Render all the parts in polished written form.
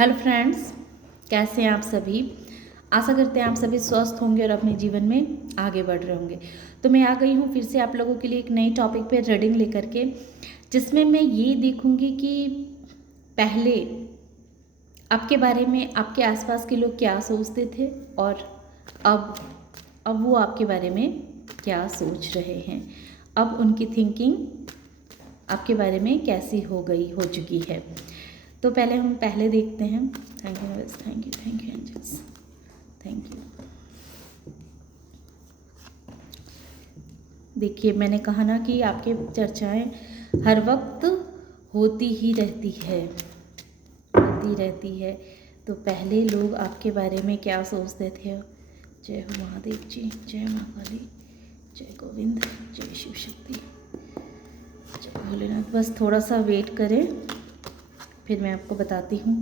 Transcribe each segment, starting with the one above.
Hello friends, कैसे हैं आप सभी। आशा करते हैं आप सभी स्वस्थ होंगे और अपने जीवन में आगे बढ़ रहे होंगे। तो मैं आ गई हूँ फिर से आप लोगों के लिए एक नई टॉपिक पे रीडिंग लेकर के, जिसमें मैं ये देखूँगी कि पहले आपके बारे में आपके आसपास के लोग क्या सोचते थे और अब वो आपके बारे में क्या सोच रहे हैं। अब उनकी थिंकिंग आपके बारे में कैसी हो चुकी है। तो पहले हम देखते हैं। Thank you angels, thank you. देखिए, मैंने कहा ना कि आपके चर्चाएं हर वक्त होती रहती है। तो पहले लोग आपके बारे में क्या सोचते थे। जय हो महादेव जी, जय माँ काली, जय गोविंद, जय शिव शक्ति, जय भोलेनाथ। बस थोड़ा सा वेट करें, फिर मैं आपको बताती हूँ।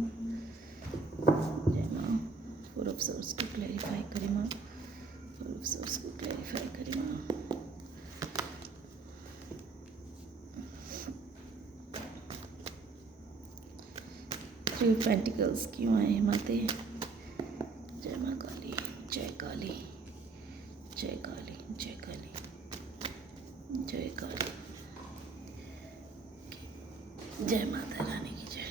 जय माँ, फोर ऑफ सोर्स को क्लैरिफाई करें माँ, फोर ऑफ सोर्स को क्लैरिफाई करें माँ। थ्री ऑफ पेंटिकल्स क्यों आए हैं माते। जय माँ काली, जय काली, जय काली, जय काली, जय काली, जय माता रानी की जय।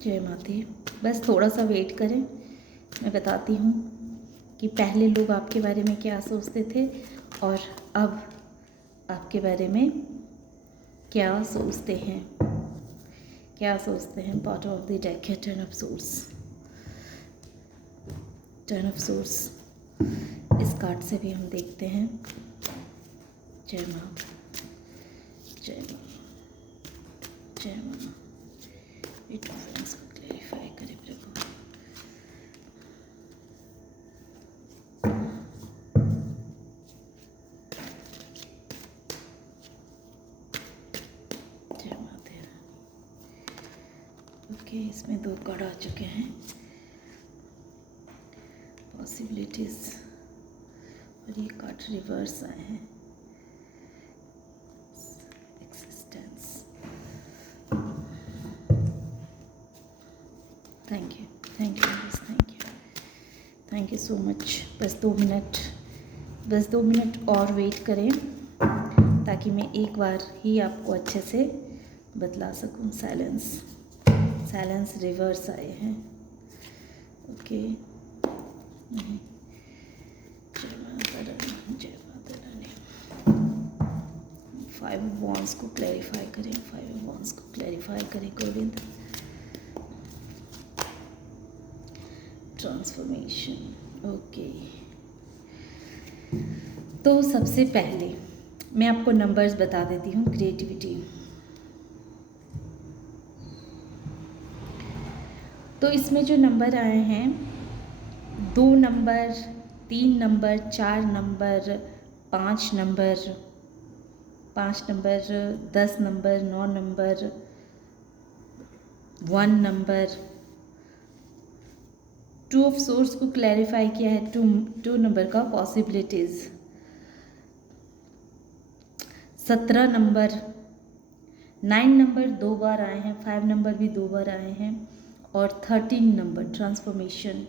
जय माते। बस थोड़ा सा वेट करें, मैं बताती हूँ कि पहले लोग आपके बारे में क्या सोचते थे और अब आपके बारे में क्या सोचते हैं। बॉटम ऑफ द डेक है ten of source. Ten of source इस कार्ड से भी हम देखते हैं। जय माँ, जय माँ, जय माँ। एट ऑफ वांड्स को क्लैरिफाई करें प्रभु। जय माता। ओके, इसमें दो कार्ड आ चुके हैं। पॉसिबिलिटीज, और ये कार्ड रिवर्स आए हैं। Existence. Thank you, thank you so much. बस 2 मिनट और वेट करें, ताकि मैं एक बार ही आपको अच्छे से बतला सकूं। साइलेंस रिवर्स आए हैं। ओके, नहीं, जय माता रानी, जय माता रानी। 5 ऑफ वांड्स को क्लैरिफाई करें, 5 ऑफ वांड्स को क्लैरिफाई करें गोविंद। ट्रांसफॉर्मेशन। ओके, तो सबसे पहले मैं आपको नंबर्स बता देती हूँ। क्रिएटिविटी, तो इसमें जो नंबर आए हैं, 2 number, 3 number, 4 number, 5 number, 10 number, 9 number, 1 number. 2 of source को क्लैरिफाई किया है, 2 नंबर का पॉसिबिलिटीज। 17 नंबर, 9 नंबर 2 बार आए हैं, 5 नंबर भी 2 बार आए हैं, और 13 नंबर ट्रांसफॉर्मेशन,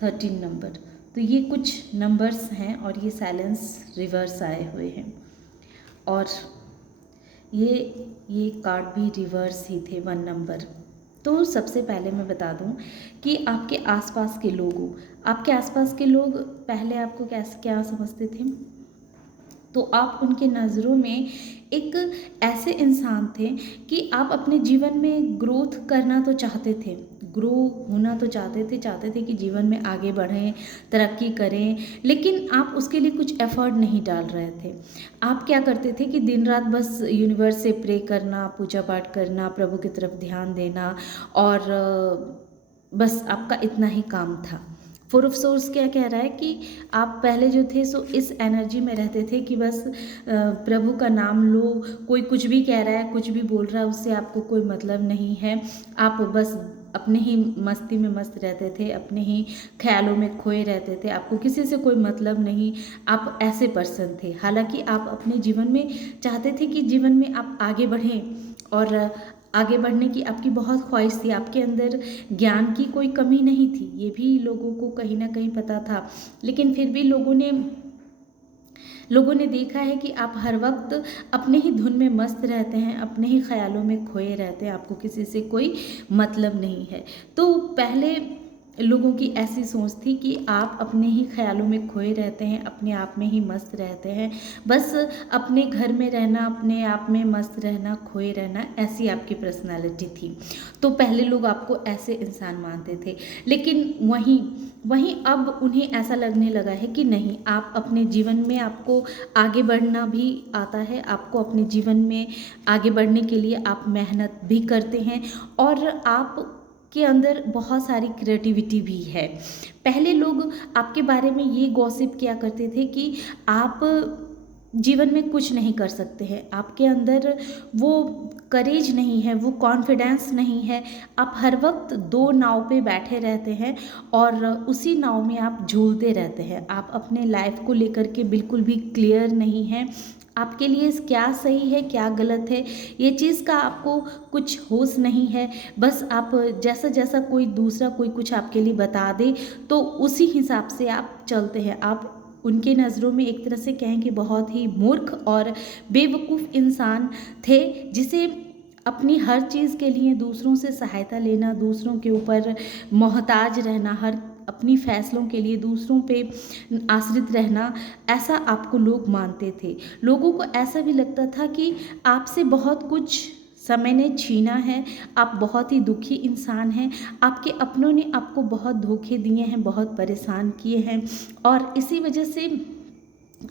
13 नंबर। तो ये कुछ नंबर्स हैं और ये साइलेंस रिवर्स आए हुए हैं। और ये कार्ड भी रिवर्स ही थे, 1 नंबर। तो सबसे पहले मैं बता दूं कि आपके आसपास के लोग पहले आपको क्या समझते थे। तो आप उनके नज़रों में एक ऐसे इंसान थे कि आप अपने जीवन में ग्रोथ करना तो चाहते थे, ग्रो होना तो चाहते थे कि जीवन में आगे बढ़ें, तरक्की करें, लेकिन आप उसके लिए कुछ एफर्ट नहीं डाल रहे थे। आप क्या करते थे कि दिन रात बस यूनिवर्स से प्रे करना, पूजा पाठ करना, प्रभु की तरफ ध्यान देना, और बस आपका इतना ही काम था। 4 ऑफ सोर्स क्या कह रहा है कि आप पहले जो थे सो इस एनर्जी में रहते थे कि बस प्रभु का नाम लो, कोई कुछ भी कह रहा है, कुछ भी बोल रहा है, उससे आपको कोई मतलब नहीं है। आप बस अपने ही मस्ती में मस्त रहते थे, अपने ही ख्यालों में खोए रहते थे, आपको किसी से कोई मतलब नहीं, आप ऐसे पर्सन थे। हालांकि आप अपने जीवन में चाहते थे कि जीवन में आप आगे बढ़ें और आगे बढ़ने की आपकी बहुत ख्वाहिश थी, आपके अंदर ज्ञान की कोई कमी नहीं थी, ये भी लोगों को कहीं ना कहीं पता था। लेकिन फिर भी लोगों ने देखा है कि आप हर वक्त अपने ही धुन में मस्त रहते हैं, अपने ही ख्यालों में खोए रहते हैं, आपको किसी से कोई मतलब नहीं है। तो पहले लोगों की ऐसी सोच थी कि आप अपने ही ख्यालों में खोए रहते हैं, अपने आप में ही मस्त रहते हैं, बस अपने घर में रहना, अपने आप में मस्त रहना, खोए रहना, ऐसी आपकी पर्सनालिटी थी। तो पहले लोग आपको ऐसे इंसान मानते थे। लेकिन वहीं वहीं अब उन्हें ऐसा लगने लगा है कि नहीं, आप अपने जीवन में आपको आगे बढ़ना भी आता है, आपको अपने जीवन में आगे बढ़ने के लिए आप मेहनत भी करते हैं और आप के अंदर बहुत सारी क्रिएटिविटी भी है। पहले लोग आपके बारे में ये गॉसिप किया करते थे कि आप जीवन में कुछ नहीं कर सकते हैं, आपके अंदर वो करेज नहीं है, वो कॉन्फिडेंस नहीं है, आप हर वक्त दो नाव पे बैठे रहते हैं और उसी नाव में आप झूलते रहते हैं, आप अपने लाइफ को लेकर के बिल्कुल भी क्लियर नहीं हैं, आपके लिए क्या सही है क्या गलत है ये चीज़ का आपको कुछ होश नहीं है। बस आप जैसा जैसा कोई कुछ आपके लिए बता दे तो उसी हिसाब से आप चलते हैं। आप उनके नज़रों में एक तरह से कहें कि बहुत ही मूर्ख और बेवकूफ़ इंसान थे, जिसे अपनी हर चीज़ के लिए दूसरों से सहायता लेना, दूसरों के ऊपर मोहताज रहना, हर अपनी फैसलों के लिए दूसरों पे आश्रित रहना, ऐसा आपको लोग मानते थे। लोगों को ऐसा भी लगता था कि आपसे बहुत कुछ समय ने छीना है, आप बहुत ही दुखी इंसान हैं, आपके अपनों ने आपको बहुत धोखे दिए हैं, बहुत परेशान किए हैं और इसी वजह से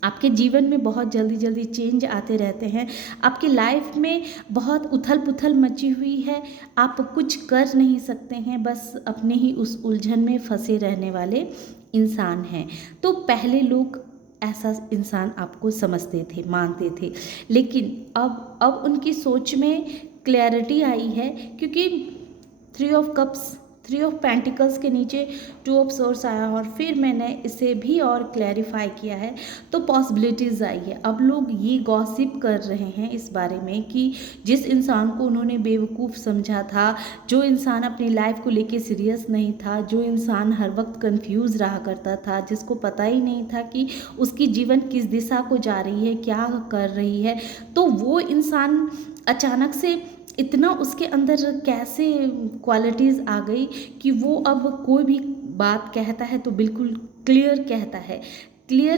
आपके जीवन में बहुत जल्दी जल्दी चेंज आते रहते हैं, आपकी लाइफ में बहुत उथल पुथल मची हुई है, आप कुछ कर नहीं सकते हैं, बस अपने ही उस उलझन में फंसे रहने वाले इंसान हैं। तो पहले लोग ऐसा इंसान आपको समझते थे, मानते थे, लेकिन अब उनकी सोच में क्लैरिटी आई है, क्योंकि 3 ऑफ पेंटिकल्स के नीचे 2 ऑफ सोर्स आया और फिर मैंने इसे भी और क्लैरिफाई किया है, तो पॉसिबिलिटीज़ आई है। अब लोग ये गॉसिप कर रहे हैं इस बारे में कि जिस इंसान को उन्होंने बेवकूफ़ समझा था, जो इंसान अपनी लाइफ को लेके सीरियस नहीं था, जो इंसान हर वक्त कंफ्यूज रहा करता था, जिसको पता ही नहीं था कि उसकी जीवन किस दिशा को जा रही है, क्या कर रही है, तो वो इंसान अचानक से इतना उसके अंदर कैसे क्वालिटीज़ आ गई कि वो अब कोई भी बात कहता है तो बिल्कुल क्लियर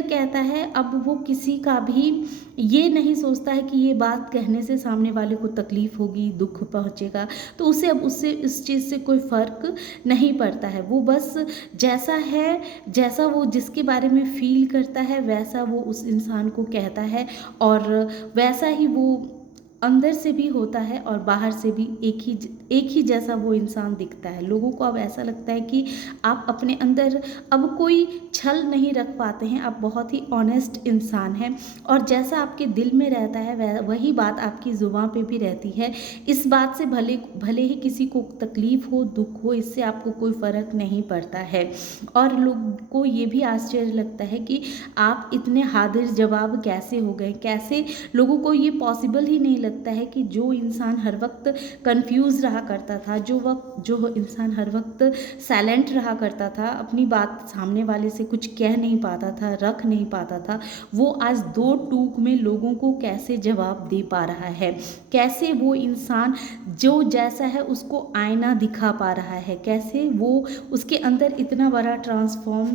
कहता है, अब वो किसी का भी ये नहीं सोचता है कि ये बात कहने से सामने वाले को तकलीफ़ होगी, दुख पहुँचेगा, तो उसे अब उससे इस चीज़ से कोई फ़र्क नहीं पड़ता है। वो बस जैसा है, जैसा वो जिसके बारे में फ़ील करता है वैसा वो उस इंसान को कहता है और वैसा ही वो अंदर से भी होता है और बाहर से भी एक ही जैसा वो इंसान दिखता है। लोगों को अब ऐसा लगता है कि आप अपने अंदर अब कोई छल नहीं रख पाते हैं, आप बहुत ही ऑनेस्ट इंसान हैं और जैसा आपके दिल में रहता है वही बात आपकी ज़ुबान पे भी रहती है। इस बात से भले भले ही किसी को तकलीफ़ हो, दुख हो, इससे आपको कोई फ़र्क नहीं पड़ता है। और लोगों को ये भी आश्चर्य लगता है कि आप इतने हाजिर जवाब कैसे हो गए, कैसे लोगों को ये पॉसिबल ही नहीं लगता है कि जो इंसान हर वक्त कंफ्यूज रहा करता था, जो इंसान हर वक्त साइलेंट रहा करता था, अपनी बात सामने वाले से कुछ कह नहीं पाता था, रख नहीं पाता था, वो आज 2 टूक में लोगों को कैसे जवाब दे पा रहा है, कैसे वो इंसान जो जैसा है उसको आईना दिखा पा रहा है, कैसे वो उसके अंदर इतना बड़ा ट्रांसफॉर्म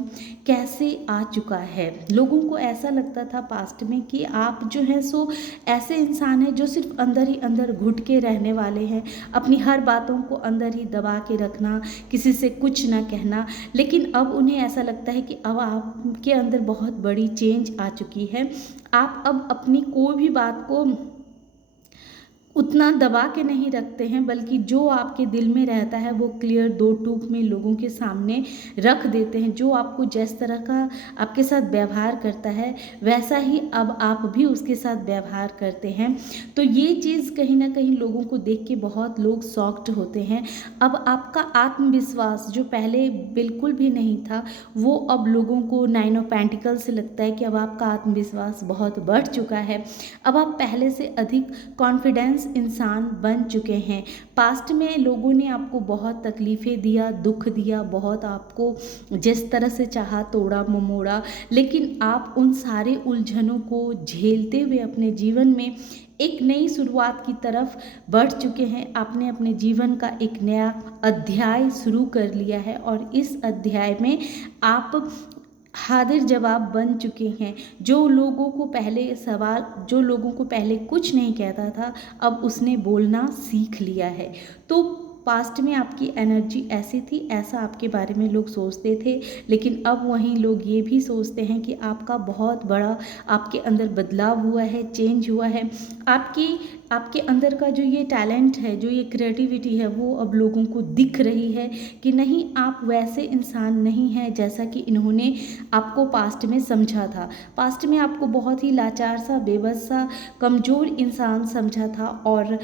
कैसे आ चुका है। लोगों को ऐसा लगता था पास्ट में कि आप जो हैं सो ऐसे इंसान हैं जो सिर्फ अंदर ही अंदर घुट के रहने वाले हैं, अपनी हर बातों को अंदर ही दबा के रखना, किसी से कुछ ना कहना। लेकिन अब उन्हें ऐसा लगता है कि अब आपके अंदर बहुत बड़ी चेंज आ चुकी है, आप अब अपनी कोई भी बात को उतना दबा के नहीं रखते हैं, बल्कि जो आपके दिल में रहता है वो क्लियर दो टूक में लोगों के सामने रख देते हैं। जो आपको जिस तरह का आपके साथ व्यवहार करता है वैसा ही अब आप भी उसके साथ व्यवहार करते हैं। तो ये चीज़ कहीं ना कहीं लोगों को देख के बहुत लोग शॉक्ड होते हैं। अब आपका आत्मविश्वास जो पहले बिल्कुल भी नहीं था, वो अब लोगों को नाइन ऑफ पेंटिकल से लगता है कि अब आपका आत्मविश्वास बहुत बढ़ चुका है। अब आप पहले से अधिक कॉन्फिडेंस इंसान बन चुके हैं। पास्ट में लोगों ने आपको बहुत तकलीफ़ें दिया, दुख दिया, बहुत आपको जिस तरह से चाहा तोड़ा ममोड़ा, लेकिन आप उन सारे उलझनों को झेलते हुए अपने जीवन में एक नई शुरुआत की तरफ बढ़ चुके हैं। आपने अपने जीवन का एक नया अध्याय शुरू कर लिया है और इस अध्याय में आप हाजिर जवाब बन चुके हैं। जो लोगों को पहले कुछ नहीं कहता था, अब उसने बोलना सीख लिया है। तो पास्ट में आपकी एनर्जी ऐसी थी, ऐसा आपके बारे में लोग सोचते थे, लेकिन अब वहीं लोग ये भी सोचते हैं कि आपका बहुत बड़ा आपके अंदर बदलाव हुआ है, चेंज हुआ है। आपके अंदर का जो ये टैलेंट है, जो ये क्रिएटिविटी है, वो अब लोगों को दिख रही है कि नहीं, आप वैसे इंसान नहीं हैं जैसा कि इन्होंने आपको पास्ट में समझा था। पास्ट में आपको बहुत ही लाचार सा, बेबस सा, कमज़ोर इंसान समझा था और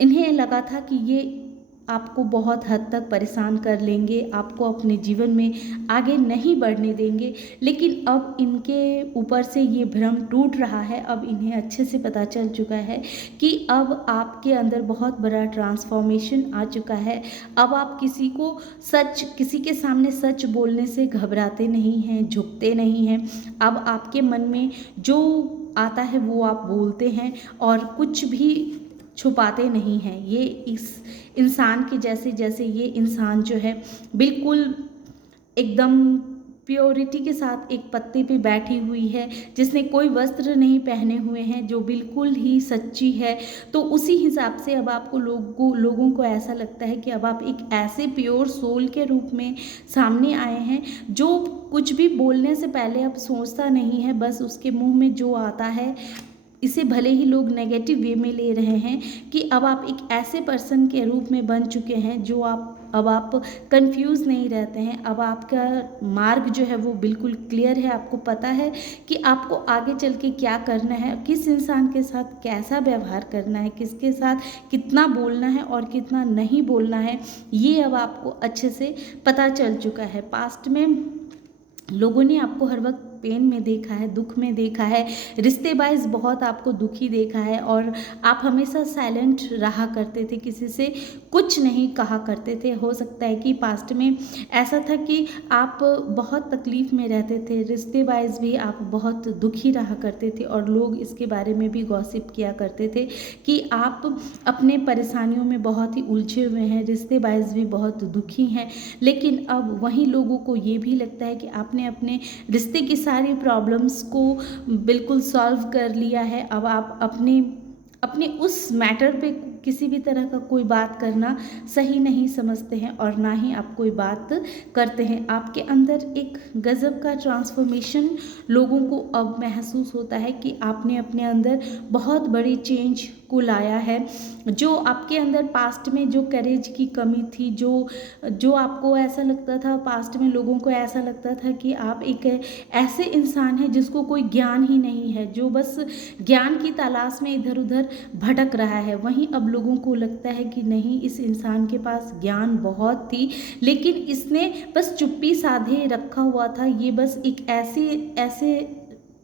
इन्हें लगा था कि ये आपको बहुत हद तक परेशान कर लेंगे, आपको अपने जीवन में आगे नहीं बढ़ने देंगे। लेकिन अब इनके ऊपर से ये भ्रम टूट रहा है। अब इन्हें अच्छे से पता चल चुका है कि अब आपके अंदर बहुत बड़ा ट्रांसफॉर्मेशन आ चुका है। अब आप किसी के सामने सच बोलने से घबराते नहीं हैं, झुकते नहीं हैं। अब आपके मन में जो आता है वो आप बोलते हैं और कुछ भी छुपाते नहीं हैं। ये इस इंसान के जैसे ये इंसान जो है बिल्कुल एकदम प्योरिटी के साथ एक पत्ते पे बैठी हुई है, जिसने कोई वस्त्र नहीं पहने हुए हैं, जो बिल्कुल ही सच्ची है। तो उसी हिसाब से अब आपको लोगों को ऐसा लगता है कि अब आप एक ऐसे प्योर सोल के रूप में सामने आए हैं जो कुछ भी बोलने से पहले अब सोचता नहीं है, बस उसके मुंह में जो आता है इसे भले ही लोग नेगेटिव वे में ले रहे हैं कि अब आप एक ऐसे पर्सन के रूप में बन चुके हैं जो अब आप कंफ्यूज नहीं रहते हैं। अब आपका मार्ग जो है वो बिल्कुल क्लियर है। आपको पता है कि आपको आगे चल के क्या करना है, किस इंसान के साथ कैसा व्यवहार करना है, किसके साथ कितना बोलना है और कितना नहीं बोलना है, ये अब आपको अच्छे से पता चल चुका है। पास्ट में लोगों ने आपको हर वक्त पेन में देखा है, दुख में देखा है, रिश्ते वाइज बहुत आपको दुखी देखा है और आप हमेशा साइलेंट रहा करते थे, किसी से कुछ नहीं कहा करते थे। हो सकता है कि पास्ट में ऐसा था कि आप बहुत तकलीफ़ में रहते थे, रिश्ते वाइज भी आप बहुत दुखी रहा करते थे और लोग इसके बारे में भी गॉसिप किया करते थे कि आप अपने परेशानियों में बहुत ही उलझे हुए हैं, रिश्ते वाइज भी बहुत दुखी हैं। लेकिन अब वहीं लोगों को ये भी लगता है कि आपने अपने रिश्ते की सारी प्रॉब्लम्स को बिल्कुल सॉल्व कर लिया है। अब आप अपने उस मैटर पे किसी भी तरह का कोई बात करना सही नहीं समझते हैं और ना ही आप कोई बात करते हैं। आपके अंदर एक गजब का ट्रांसफॉर्मेशन लोगों को अब महसूस होता है कि आपने अपने अंदर बहुत बड़ी चेंज को लाया है। जो आपके अंदर पास्ट में जो करेज की कमी थी, जो आपको ऐसा लगता था, पास्ट में लोगों को ऐसा लगता था कि आप एक ऐसे इंसान हैं जिसको कोई ज्ञान ही नहीं है, जो बस ज्ञान की तलाश में इधर उधर भटक रहा है, वहीं अब लोगों को लगता है कि नहीं, इस इंसान के पास ज्ञान बहुत थी, लेकिन इसने बस चुप्पी साधे रखा हुआ था। ये बस एक ऐसे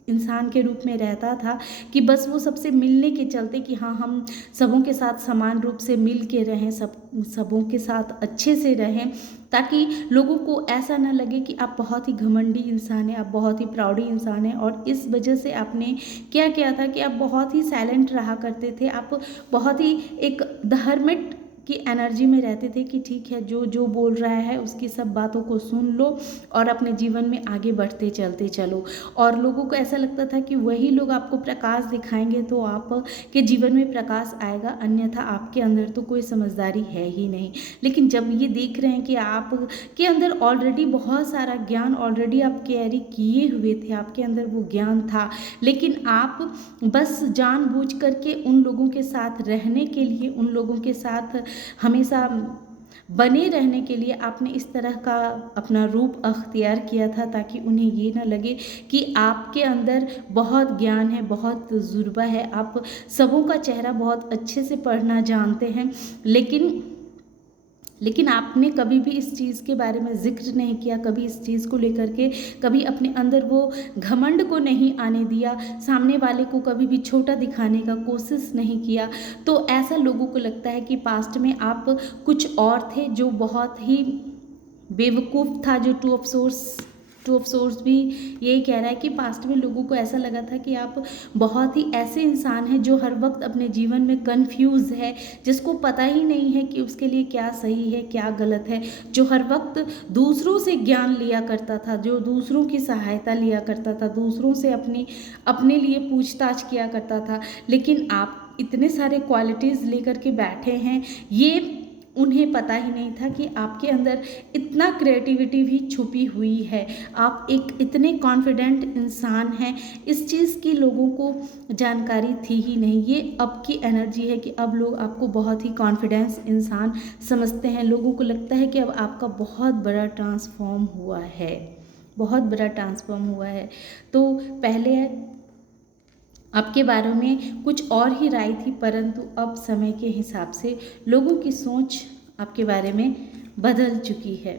इंसान के रूप में रहता था कि बस वो सबसे मिलने के चलते कि हाँ, हम सबों के साथ समान रूप से मिल के रहें, सबों के साथ अच्छे से रहें, ताकि लोगों को ऐसा ना लगे कि आप बहुत ही घमंडी इंसान हैं, आप बहुत ही प्राउडी इंसान हैं। और इस वजह से आपने क्या किया था कि आप बहुत ही साइलेंट रहा करते थे, आप बहुत ही एक द हर्मिट की एनर्जी में रहते थे कि ठीक है, जो जो बोल रहा है उसकी सब बातों को सुन लो और अपने जीवन में आगे बढ़ते चलते चलो। और लोगों को ऐसा लगता था कि वही लोग आपको प्रकाश दिखाएंगे तो आप के जीवन में प्रकाश आएगा, अन्यथा आपके अंदर तो कोई समझदारी है ही नहीं। लेकिन जब ये देख रहे हैं कि आप के अंदर ऑलरेडी बहुत सारा ज्ञान ऑलरेडी आप कैरी किए हुए थे, आपके अंदर वो ज्ञान था, लेकिन आप बस जानबूझ करके उन लोगों के साथ रहने के लिए, उन लोगों के साथ हमेशा बने रहने के लिए आपने इस तरह का अपना रूप अख्तियार किया था, ताकि उन्हें ये ना लगे कि आपके अंदर बहुत ज्ञान है, बहुत तजुर्बा है, आप सबों का चेहरा बहुत अच्छे से पढ़ना जानते हैं। लेकिन आपने कभी भी इस चीज़ के बारे में जिक्र नहीं किया, कभी इस चीज़ को लेकर के कभी अपने अंदर वो घमंड को नहीं आने दिया, सामने वाले को कभी भी छोटा दिखाने का कोशिश नहीं किया। तो ऐसा लोगों को लगता है कि पास्ट में आप कुछ और थे जो बहुत ही बेवकूफ़ था। जो टू ऑफ सोर्स भी यही कह रहा है कि पास्ट में लोगों को ऐसा लगा था कि आप बहुत ही ऐसे इंसान हैं जो हर वक्त अपने जीवन में कंफ्यूज है, जिसको पता ही नहीं है कि उसके लिए क्या सही है क्या गलत है, जो हर वक्त दूसरों से ज्ञान लिया करता था, जो दूसरों की सहायता लिया करता था, दूसरों से अपने लिए पूछताछ किया करता था। लेकिन आप इतने सारे क्वालिटीज़ लेकर के बैठे हैं, ये उन्हें पता ही नहीं था कि आपके अंदर इतना क्रिएटिविटी भी छुपी हुई है, आप एक इतने कॉन्फिडेंट इंसान हैं। इस चीज़ की लोगों को जानकारी थी ही नहीं। ये अब की एनर्जी है कि अब लोग आपको बहुत ही कॉन्फिडेंस इंसान समझते हैं। लोगों को लगता है कि अब आपका बहुत बड़ा ट्रांसफॉर्म हुआ है, बहुत बड़ा ट्रांसफॉर्म हुआ है। तो पहले आपके बारे में कुछ और ही राय थी, परंतु अब समय के हिसाब से लोगों की सोच आपके बारे में बदल चुकी है।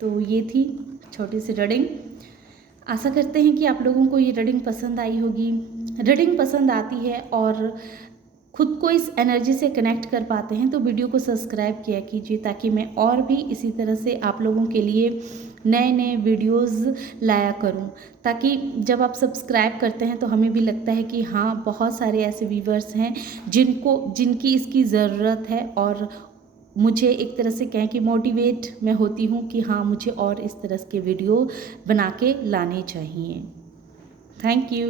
तो ये थी छोटी सी रीडिंग। आशा करते हैं कि आप लोगों को ये रीडिंग पसंद आई होगी। रीडिंग पसंद आती है और खुद को इस एनर्जी से कनेक्ट कर पाते हैं तो वीडियो को सब्सक्राइब किया कीजिए, ताकि मैं और भी इसी तरह से आप लोगों के लिए नए नए वीडियोस लाया करूं। ताकि जब आप सब्सक्राइब करते हैं तो हमें भी लगता है कि हाँ, बहुत सारे ऐसे व्यूवर्स हैं जिनकी इसकी ज़रूरत है, और मुझे एक तरह से कहें कि मोटिवेट मैं होती हूँ कि हाँ, मुझे और इस तरह के वीडियो बना के लाने चाहिए। Thank you.